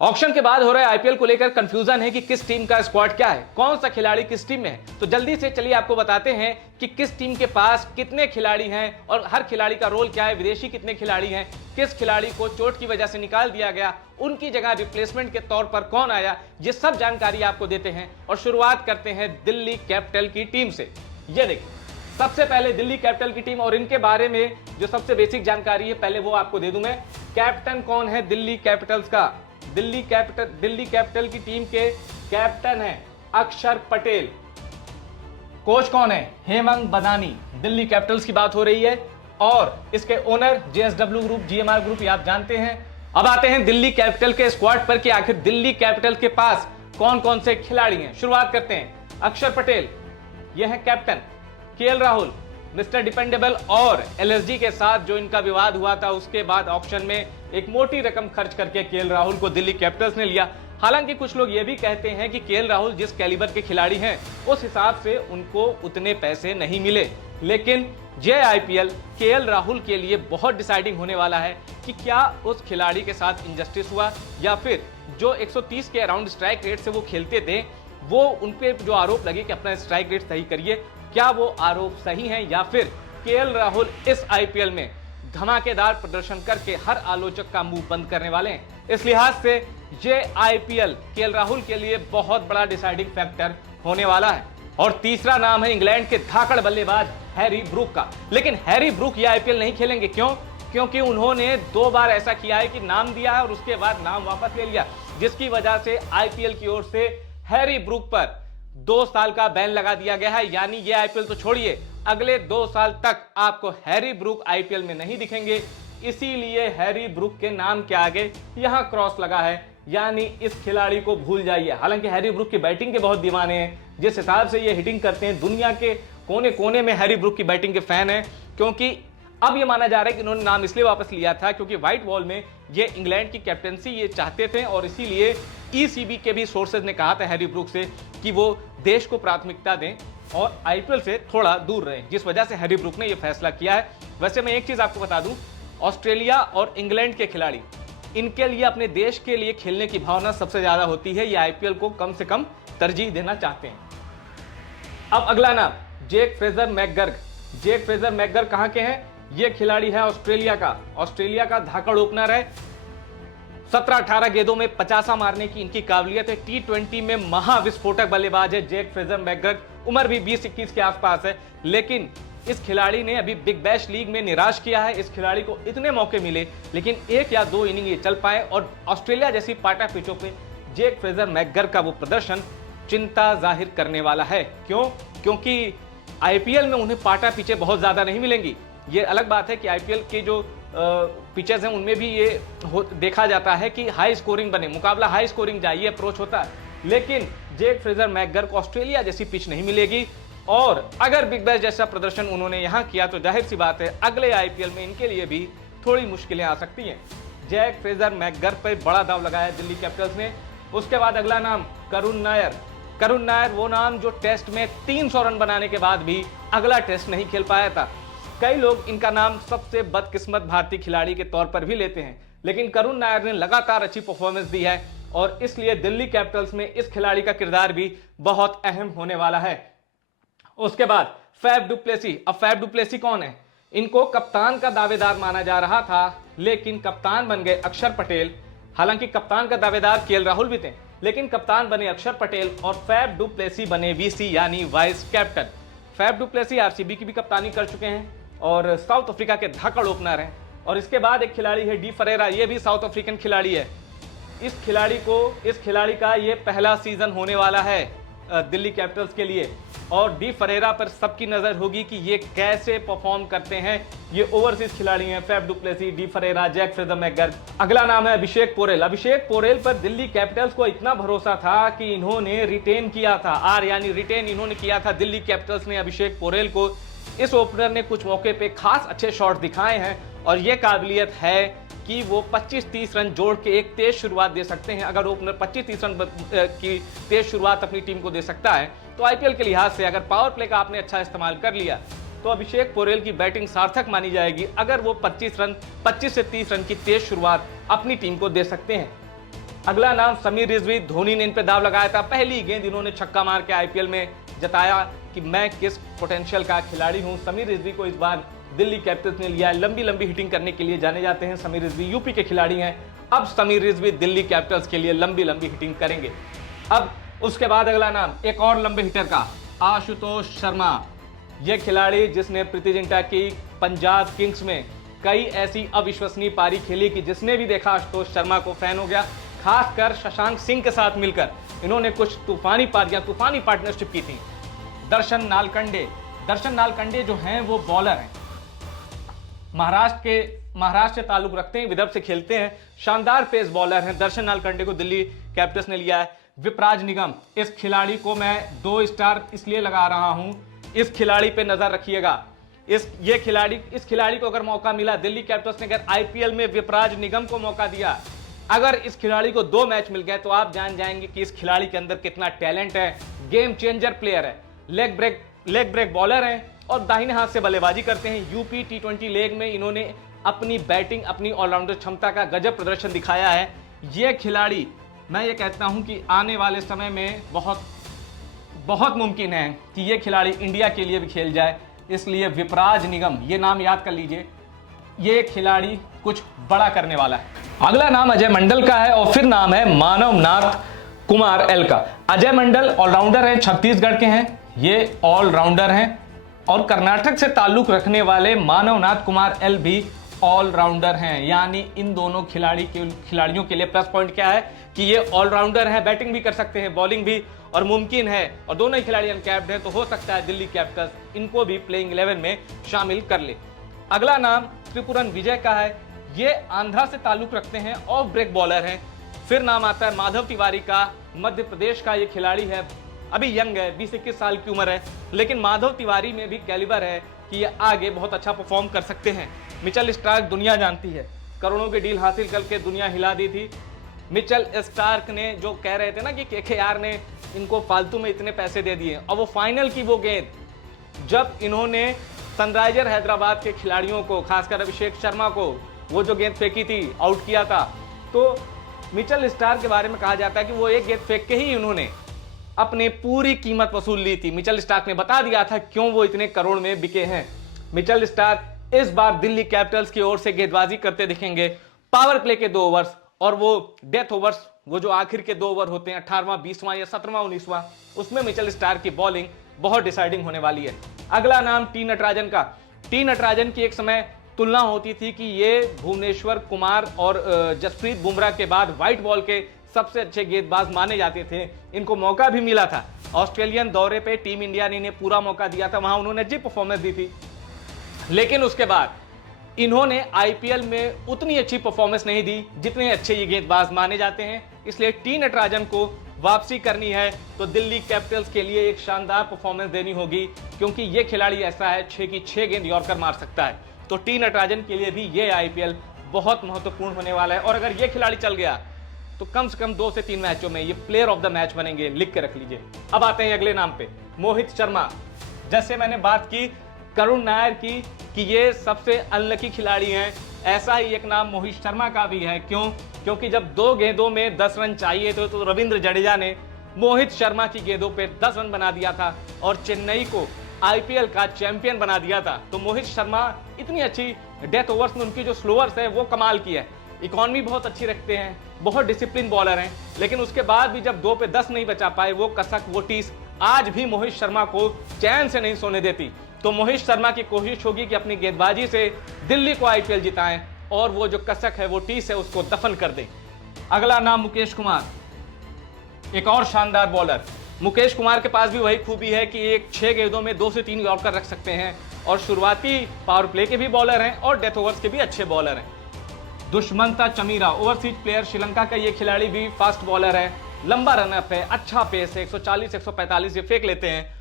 Auction के बाद हो रहे आईपीएल को लेकर कंफ्यूजन है कि किस टीम का स्क्वाड क्या है, कौन सा खिलाड़ी किस टीम में है। तो जल्दी से चलिए आपको बताते हैं कि किस टीम के पास कितने खिलाड़ी हैं और हर खिलाड़ी का रोल क्या है, विदेशी कितने खिलाड़ी हैं, किस खिलाड़ी को चोट की वजह से निकाल दिया गया, उनकी जगह रिप्लेसमेंट के तौर पर कौन आया, ये सब जानकारी आपको देते हैं। और शुरुआत करते हैं दिल्ली कैपिटल की टीम से। ये देखिए, सबसे पहले दिल्ली कैपिटल की टीम और इनके बारे में जो सबसे बेसिक जानकारी है पहले वो आपको दे दूं मैं। कैप्टन कौन है दिल्ली कैपिटल्स का? दिल्ली कैपिटल की टीम के कैप्टन है अक्षर पटेल। कोच कौन है? हेमंत बदानी। दिल्ली कैपिटल्स की बात हो रही है और इसके owner JSW group, GMR group, ये आप जानते हैं। अब आते हैं दिल्ली कैपिटल के स्क्वाड पर कि आखिर दिल्ली कैपिटल के पास कौन कौन से खिलाड़ी हैं। शुरुआत करते हैं अक्षर पटेल, यह है captain. KL Rahul mister dependable और एलएसजी के साथ जो इनका विवाद हुआ था उसके बाद ऑक्शन में एक मोटी रकम खर्च करके केएल राहुल को दिल्ली कैपिटल्स ने लिया। हालांकि कुछ लोग ये भी कहते हैं कि केएल राहुल जिस कैलिबर के खिलाड़ी हैं उस हिसाब से उनको उतने पैसे नहीं मिले, लेकिन ये आईपीएल केएल राहुल के लिए बहुत डिसाइडिंग होने वाला है कि क्या उस खिलाड़ी के साथ इनजस्टिस हुआ या फिर जो 130 के अराउंड स्ट्राइक रेट से वो खेलते थे, वो उन पे जो आरोप लगे कि अपना स्ट्राइक रेट सही करिए, क्या वो आरोप सही हैं या फिर केएल राहुल इस आईपीएल में धमाकेदार प्रदर्शन करके हर आलोचक का मुंह बंद करने वाले हैं। इस लिहाज से ये आईपीएल केएल राहुल के लिए बहुत बड़ा डिसाइडिंग फैक्टर होने वाला है। और तीसरा नाम है इंग्लैंड के धाकड़ बल्लेबाज हैरी ब्रूक का। लेकिन हैरी ब्रूक ये आईपीएल नहीं खेलेंगे। क्यों? क्योंकि उन्होंने 2 बार ऐसा किया है कि नाम दिया है और उसके बाद नाम वापस ले लिया, जिसकी वजह से आईपीएल की ओर से हैरी ब्रूक पर 2 साल का बैन लगा दिया गया है। यानी ये आईपीएल तो छोड़िए, अगले 2 साल तक आपको हैरी ब्रूक आईपीएल में नहीं दिखेंगे। इसीलिए हैरी ब्रूक के नाम के आगे यहां क्रॉस लगा है, यानी इस खिलाड़ी को भूल जाइए। हालांकि हैरी ब्रूक की बैटिंग के बहुत दीवाने हैं, जिस हिसाब से ये हिटिंग करते हैं, दुनिया के कोने कोने में हैरी ब्रूक की बैटिंग के फैन हैं। क्योंकि अब ये माना जा रहा है कि इन्होंने नाम इसलिए वापस लिया था क्योंकि व्हाइट बॉल में ये इंग्लैंड की कैप्टनसी ये चाहते थे और इसीलिए ईसीबी के भी सोर्सेज ने कहा था हैरी ब्रूक से कि वो देश को प्राथमिकता दें और आईपीएल से थोड़ा दूर रहें, जिस वजह से हैरी ब्रूक ने यह फैसला किया है। वैसे मैं एक चीज आपको बता दूं, ऑस्ट्रेलिया और इंग्लैंड के खिलाड़ी, इनके लिए अपने देश के लिए खेलने की भावना सबसे ज्यादा होती है। ये आईपीएल को कम से कम तरजीह देना चाहते हैं। अब अगला नाम जेक फ्रेजर मैकगर्ग। जेक फ्रेजर मैकगर्ग कहां के हैं? ये खिलाड़ी है ऑस्ट्रेलिया का धाकड़ ओपनर है। 17-18 गेंदों में 50 मारने की इनकी काबिलियत है। टी20 में महाविस्फोटक बल्लेबाज है जेक फ्रेजर मैकगर्ग। उम्र भी 20-21 के आसपास है, लेकिन इस खिलाड़ी ने अभी बिग बैश लीग में निराश किया है। इस खिलाड़ी को इतने मौके मिले लेकिन 1 या 2 इनिंग ये चल पाए और ऑस्ट्रेलिया जैसी पाटा पिचों पे जेक फ्रेजर मैकगर्ग का वो प्रदर्शन चिंता जाहिर करने वाला है। क्यों? क्योंकि आईपीएल में उन्हें पाटा पिचे बहुत ज्यादा नहीं मिलेंगी। ये अलग बात है कि आईपीएल के जो पिचेस हैं उनमें भी ये देखा जाता है कि हाई स्कोरिंग बने, मुकाबला हाई स्कोरिंग जाए, ये अप्रोच होता है। लेकिन जेक फ्रेजर मैकगर्ग को ऑस्ट्रेलिया जैसी पिच नहीं मिलेगी और अगर बिग बैश जैसा प्रदर्शन उन्होंने यहां किया तो जाहिर सी बात है अगले आईपीएल में इनके लिए भी थोड़ी मुश्किलें आ सकती हैं। जेक फ्रेजर मैकगर्ग पर बड़ा दाव लगाया दिल्ली कैपिटल्स ने। उसके बाद अगला नाम करुण नायर। करुण नायर वो नाम जो टेस्ट में 300 रन बनाने के बाद भी अगला टेस्ट नहीं खेल पाया था। कई लोग इनका नाम सबसे बदकिस्मत भारतीय खिलाड़ी के तौर पर भी लेते हैं, लेकिन करुण नायर ने लगातार अच्छी परफॉर्मेंस दी है और इसलिए दिल्ली कैपिटल्स में इस खिलाड़ी का किरदार भी बहुत अहम होने वाला है। उसके बाद फैफ डुप्लेसी। अब फैफ डुप्लेसी कौन है? इनको कप्तान का दावेदार माना जा रहा था, लेकिन कप्तान बन गए अक्षर पटेल। हालांकि कप्तान का दावेदार केएल राहुल भी थे, लेकिन कप्तान बने अक्षर पटेल और फैफ डुप्लेसी बने वीसी यानी vice captain. Faf du Plessis RCB की भी कप्तानी कर चुके हैं और साउथ अफ्रीका के धाकड़ ओपनर हैं। और इसके बाद एक खिलाड़ी है डी फरेरा, ये भी साउथ अफ्रीकन खिलाड़ी है। इस खिलाड़ी का ये पहला सीजन होने वाला है दिल्ली कैपिटल्स के लिए और डी फरेरा पर सबकी नजर होगी कि ये कैसे परफॉर्म करते हैं। ये ओवरसीज खिलाड़ी हैं, Faf du Plessis, D Ferreira, Jake Fraser McGurk. अगला नाम है अभिषेक पोरेल। अभिषेक पोरेल पर दिल्ली कैपिटल्स को इतना भरोसा था कि इन्होंने रिटेन किया था, यानी रिटेन इन्होंने किया था दिल्ली कैपिटल्स ने अभिषेक पोरेल को। इस ओपनर ने कुछ मौके पे खास अच्छे शॉट दिखाए हैं और यह काबिलियत है कि वो 25-30 रन जोड़ के एक तेज शुरुआत दे सकते हैं। अगर ओपनर 25-30 रन की तेज शुरुआत अपनी टीम को दे सकता है तो आईपीएल के लिहाज से अगर पावर प्ले का आपने अच्छा इस्तेमाल कर लिया तो अभिषेक पोरेल की बैटिंग सार्थक मानी जाएगी अगर वो 25 से 30 रन की तेज शुरुआत अपनी टीम को दे सकते हैं। अगला नाम समीर रिजवी। धोनी ने इन पे दाव लगाया था, पहली गेंद इन्होंने छक्का मार के आईपीएल में जताया कि मैं किस पोटेंशियल का खिलाड़ी हूं। समीर रिजवी को इस बार दिल्ली कैपिटल्स ने लिया है। लंबी लंबी हिटिंग करने के लिए जाने जाते हैं समीर रिजवी, यूपी के खिलाड़ी हैं। अब समीर रिजवी दिल्ली कैपिटल्स के लिए लंबी लंबी हिटिंग करेंगे। अब उसके बाद अगला नाम एक और लंबे हिटर का, आशुतोष शर्मा। यह खिलाड़ी जिसने प्रीति जिंटा की पंजाब किंग्स में कई ऐसी अविश्वसनीय पारी खेली कि जिसने भी देखा आशुतोष शर्मा को फैन हो गया। खासकर शशांक सिंह के साथ मिलकर इन्होंने कुछ तूफानी पारियां, तूफानी पार्टनरशिप की थी। दर्शन नालकंडे जो हैं वो बॉलर हैं, महाराष्ट्र से ताल्लुक रखते हैं, विदर्भ से खेलते हैं, शानदार पेस बॉलर हैं। दर्शन नालकंडे को दिल्ली कैपिटल्स ने लिया है। विपराज निगम, इस खिलाड़ी को मैं 2 स्टार इसलिए लगा रहा हूं, इस खिलाड़ी पे नजर रखिएगा। इस खिलाड़ी को अगर मौका मिला, दिल्ली कैपिटल्स ने अगर आईपीएल में विपराज निगम को मौका दिया, अगर इस खिलाड़ी को 2 मैच मिल गए तो आप जान जाएंगे कि इस खिलाड़ी के अंदर कितना टैलेंट है। गेम चेंजर प्लेयर है, लेग ब्रेक बॉलर हैं और दाहिने हाथ से बल्लेबाजी करते हैं। यूपी टी20 लीग में इन्होंने अपनी बैटिंग, अपनी ऑलराउंडर क्षमता का गजब प्रदर्शन दिखाया है। यह खिलाड़ी, मैं ये कहता हूं कि आने वाले समय में बहुत मुमकिन है कि यह खिलाड़ी इंडिया के लिए भी खेल जाए। इसलिए विपराज निगम, ये नाम याद कर लीजिए, ये खिलाड़ी कुछ बड़ा करने वाला है। अगला नाम अजय मंडल का है और फिर नाम है मानवनाथ कुमार एल का। अजय मंडल ऑलराउंडर हैं, छत्तीसगढ़ के हैं, ये ऑलराउंडर हैं। और कर्नाटक से ताल्लुक रखने वाले मानवनाथ कुमार एल भी ऑलराउंडर हैं। यानी इन दोनों खिलाड़ियों के लिए प्लस पॉइंट क्या है कि ये ऑलराउंडर हैं, बैटिंग भी कर सकते हैं, बॉलिंग भी, और मुमकिन है, और दोनों ही खिलाड़ी अनकैप्ड हैं, तो हो सकता है दिल्ली कैपिटल्स इनको भी प्लेइंग 11 में शामिल कर ले। अगला नाम त्रिपुरन विजय का है। ये आंध्रा से ताल्लुक रखते हैं, ऑफ ब्रेक बॉलर हैं। फिर नाम आता है माधव तिवारी का, मध्य प्रदेश का ये खिलाड़ी है, अभी यंग है, 20-21 साल की उम्र है, लेकिन माधव तिवारी में भी कैलिबर है कि ये आगे बहुत अच्छा परफॉर्म कर सकते हैं। मिचेल स्टार्क दुनिया जानती है, करोड़ों की डील हासिल करके दुनिया हिला दी थी। मिचेल स्टार्क ने जो कह रहे थे ना कि केकेआर ने इनको फालतू में इतने पैसे दे दिए, और वो फाइनल की वो गेंद जब इन्होंने सनराइजर हैदराबाद के खिलाड़ियों को, खासकर अभिषेक शर्मा को, वो जो गेंद फेंकी थी, आउट किया था, तो मिचेल स्टार्क के बारे में कहा जाता है कि वो एक गेंद फेंक के ही उन्होंने अपने पूरी कीमत वसूल ली थी। मिचेल स्टार्क ने बता दिया था क्यों वो इतने करोड़ में बिके हैं। मिचेल स्टार्क इस बार दिल्ली कैपिटल्स की ओर से गेंदबाजी करते दिखेंगे, पावर प्ले के 2 ओवर्स और वो डेथ ओवर्स, वो जो आखिर के 2 ओवर होते हैं, 18वां, 20वां या 17वां, 19वां, उसमें मिचेल स्टार्क की बॉलिंग बहुत डिसाइडिंग होने वाली है। अगला नाम टी नटराजन का। टी नटराजन की एक समय तुलना होती थी कि ये भुवनेश्वर कुमार और जसप्रीत बुमराह के बाद व्हाइट बॉल के सबसे अच्छे गेंदबाज माने जाते थे। इनको मौका भी मिला था, ऑस्ट्रेलियन दौरे पे टीम इंडिया ने इन्हें पूरा मौका दिया था, वहां उन्होंने अच्छी परफॉर्मेंस दी थी, लेकिन उसके बाद इन्होंने आईपीएल में उतनी अच्छी परफॉर्मेंस नहीं दी जितने अच्छे ये गेंदबाज माने जाते हैं। इसलिए टी नटराजन को वापसी करनी है तो दिल्ली कैपिटल्स के लिए एक शानदार परफॉर्मेंस देनी होगी, क्योंकि ये खिलाड़ी ऐसा है 6 की 6 गेंद यॉर्कर मार सकता है। तो टी नटराजन के लिए भी ये आईपीएल बहुत महत्वपूर्ण होने वाला है, और अगर ये खिलाड़ी चल गया तो कम से कम 2 से 3 मैचों में ये प्लेयर ऑफ द मैच बनेंगे, लिख के रख लीजिए। अब आते हैं अगले नाम पे, मोहित शर्मा। जैसे मैंने बात की करुण नायर की कि ये सबसे अनलकी खिलाड़ी हैं, ऐसा ही एक नाम मोहित शर्मा का भी है। क्यों? क्योंकि जब 2 गेंदों में 10 रन चाहिए तो रविंद्र जडेजा ने मोहित शर्मा की गेंदों पे 10 रन बना दिया था और चेन्नई को आईपीएल का चैंपियन बना दिया था। तो मोहित शर्मा इतनी अच्छी डेथ ओवर्स में उनकी जो स्लोअर्स है वो कमाल की है, इकॉनमी बहुत अच्छी रखते हैं, बहुत डिसिप्लिन बॉलर हैं, लेकिन उसके बाद भी जब 2 पे 10 नहीं बचा पाए, वो कसक, वो टीस आज भी मोहित शर्मा को चैन से नहीं सोने देती। तो मोहित शर्मा की कोशिश होगी कि अपनी गेंदबाजी से दिल्ली को आईपीएल जिताएं और वो जो कसक है, वो टीस है, उसको दफन कर दें। अगला नाम मुकेश कुमार, एक और शानदार बॉलर। मुकेश कुमार के पास भी वही खूबी है कि एक 6 गेंदों में 2 से 3 यॉर्कर रख सकते हैं, और शुरुआती पावर प्ले के भी बॉलर हैं और डेथ ओवर्स के भी अच्छे बॉलर हैं। दुष्मंता चमीरा, ओवरसीज प्लेयर, श्रीलंका का ये खिलाड़ी भी फास्ट बॉलर है, लंबा रनअप है, अच्छा पेस है, 140-145 ये फेंक लेते हैं।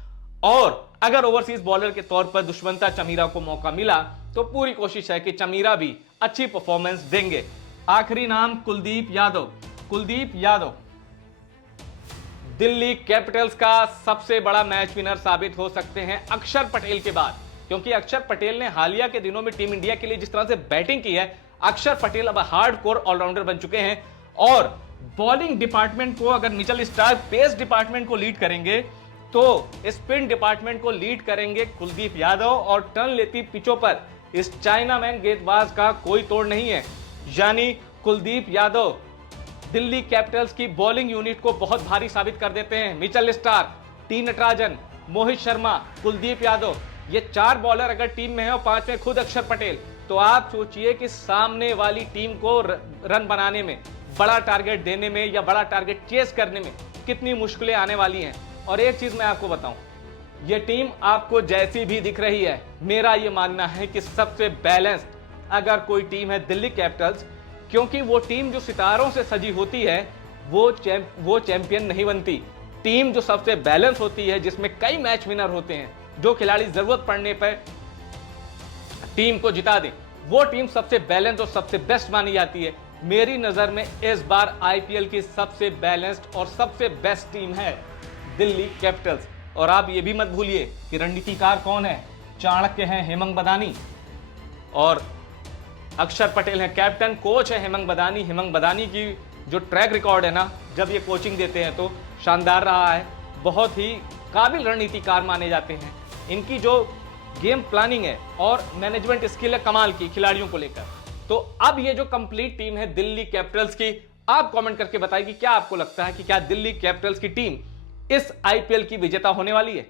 और अगर ओवरसीज बॉलर के तौर पर दुष्मंता चमीरा को मौका मिला तो पूरी कोशिश है कि चमीरा भी अच्छी परफॉर्मेंस देंगे। आखिरी नाम कुलदीप यादव। कुलदीप यादव दिल्ली कैपिटल्स का सबसे बड़ा मैच विनर साबित हो सकते हैं अक्षर पटेल के बाद, क्योंकि अक्षर पटेल ने हालिया के दिनों में टीम इंडिया के लिए जिस तरह से बैटिंग की है, अक्षर पटेल अब हार्डकोर ऑलराउंडर बन चुके हैं और बॉलिंग डिपार्टमेंट को अगर मिचेल स्टार्क पेस डिपार्टमेंट को लीड करेंगे तो स्पिन डिपार्टमेंट को लीड करेंगे कुलदीप यादव, और टर्न लेती पिचों पर इस चाइनामैन गेंदबाज का कोई तोड़ नहीं है। यानी कुलदीप यादव दिल्ली कैपिटल्स की बॉलिंग यूनिट को बहुत भारी साबित कर देते हैं। Mitchell Starc, T Natarajan, Mohit Sharma, Kuldeep Yadav, ये 4 बॉलर अगर टीम में है और 5 में खुद अक्षर पटेल, तो आप सोचिए कि सामने वाली टीम को रन बनाने में, बड़ा टारगेट देने में या बड़ा टारगेट चेस करने में कितनी मुश्किलें आने वाली हैं। और एक चीज मैं आपको बताऊं, ये टीम आपको जैसी भी दिख रही है, मेरा ये मानना है कि सबसे बैलेंस्ड अगर कोई टीम है दिल्ली कैपिटल्स, क्योंकि वो टीम जो सितारों से सजी होती है वो चैंपियन नहीं बनती। टीम जो सबसे बैलेंस होती है, जिसमें कई मैच विनर होते हैं, जो खिलाड़ी जरूरत पड़ने पर टीम को जिता दें, वो टीम सबसे बैलेंस और सबसे बेस्ट मानी जाती है। मेरी नजर में इस बार आईपीएल की सबसे बैलेंस्ड और सबसे बेस्ट टीम है दिल्ली कैपिटल्स। और आप ये भी मत भूलिए कि रणनीतिकार कौन है, चाणक्य हैं हेमंग बदानी, और अक्षर पटेल हैं कैप्टन, कोच है हेमंग बदानी। हेमंग बदानी की जो ट्रैक रिकॉर्ड है ना, जब ये कोचिंग देते हैं तो शानदार रहा है। बहुत ही काबिल रणनीतिकार माने जाते हैं। इनकी जो गेम प्लानिंग है और मैनेजमेंट स्किल है कमाल की खिलाड़ियों को लेकर। तो अब ये जो कंप्लीट टीम है दिल्ली कैपिटल्स की, आप कमेंट करके बताइए कि क्या आपको लगता है कि क्या दिल्ली कैपिटल्स की टीम इस आईपीएल की विजेता होने वाली है।